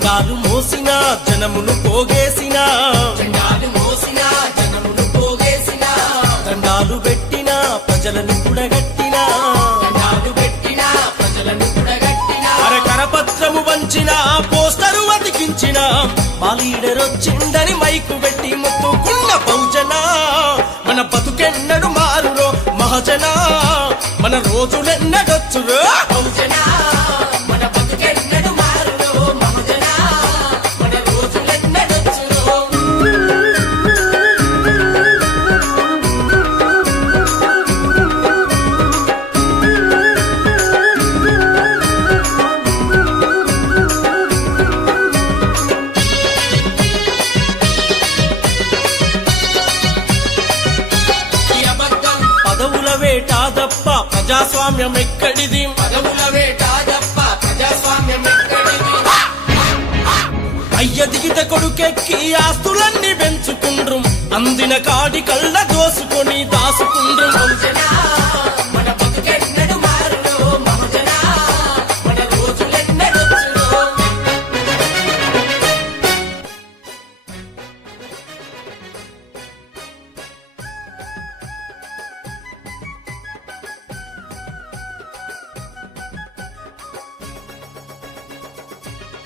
జెండాలు మోసిన జనమును పోగేసిన దండాలు పెట్టిన ప్రజలను కూడగట్టిన కరపత్రము వంచిన పోస్టరు అతికించిన మా లీడర్ వచ్చిందని మైకు పెట్టి మొత్తుకున్న బహుజన మన బతుకెన్నడు మారురో మహజన మన రోజులెన్నడొచ్చురో బహుజన మన బతుకెన్నడు మారురో మహజన మన రోజులెన్నడొచ్చురో పదవుల వేట తప్ప ప్రజాస్వామ్యం ఎక్కడిది అయ్య దిగిత కొడుకెక్కి ఆస్తులన్నీ పెంచుకుండ్రు అందిన కాడి కళ్ళ దోసు